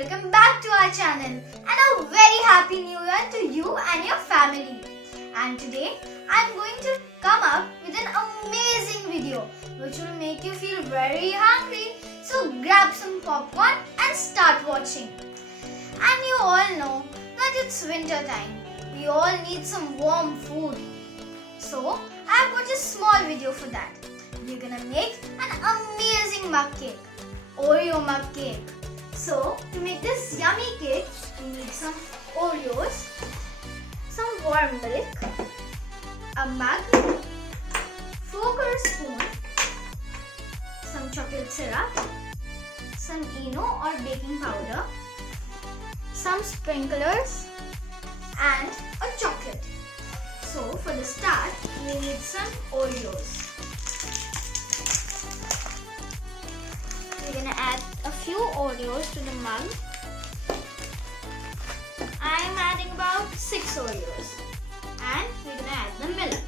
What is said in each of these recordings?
welcome back to our channel and a very happy new year to you and your family. And today I'm going to come up with an amazing video which will make you feel very hungry. So grab some popcorn and start watching. And you all know that it's winter time. We all need some warm food. So I've got a small video for that. We're gonna make an amazing mug cake. Oreo mug cake. So to make this yummy cake, we need some Oreos, some warm milk, a mug, fork or spoon, some chocolate syrup, some Eno or baking powder, some sprinklers and a chocolate. So for the start, we need some Oreos. We're gonna add a few Oreos to the mug. I'm adding about 6 Oreos. And we're gonna add the milk.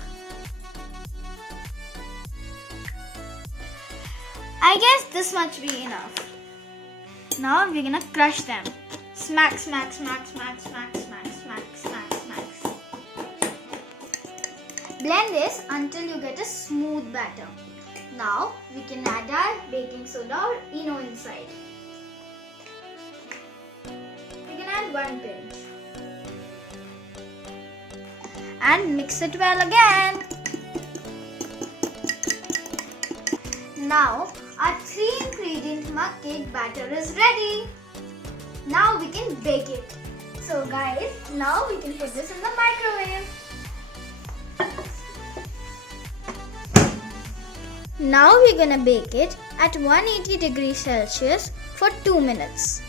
I guess this much be enough. Now we're gonna crush them. Smack, smack, smack, smack, smack, smack, smack, smack, smack. Blend this until you get a smooth batter. Now we can add our baking soda or Eno inside. We can add 1 pinch. And mix it well again. Now our 3-ingredient mug cake batter is ready. Now we can bake it. So guys, now we can put this in the microwave. Now we're gonna bake it at 180 degrees Celsius for 2 minutes.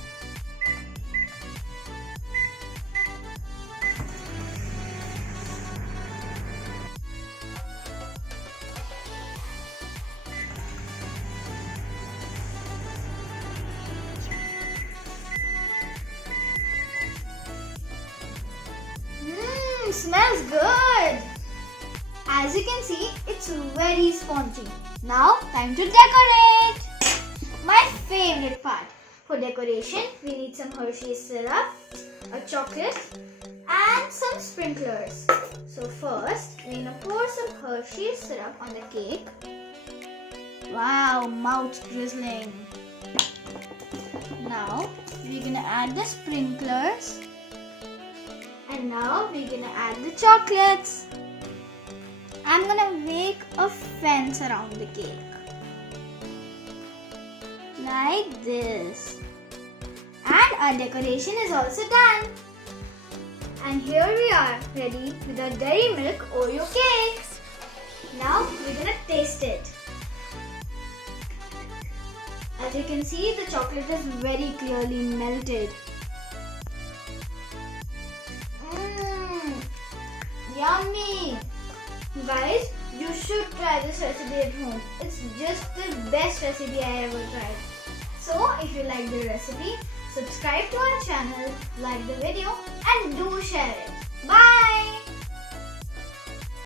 Smells good! As you can see, it's very spongy. Now, time to decorate! My favorite part. For decoration, we need some Hershey's syrup, a chocolate, and some sprinklers. So first, we're gonna pour some Hershey's syrup on the cake. Wow, mouth drizzling. Now, we're gonna add the sprinklers. And now we're gonna add the chocolates. I'm gonna make a fence around the cake. Like this. And our decoration is also done. And here we are, ready with our dairy milk Oreo cake. Now we're gonna taste it. As you can see, the chocolate is very clearly melted. Yummy! Guys, you should try this recipe at home. It's just the best recipe I ever tried. So, if you like the recipe, subscribe to our channel, like the video and do share it.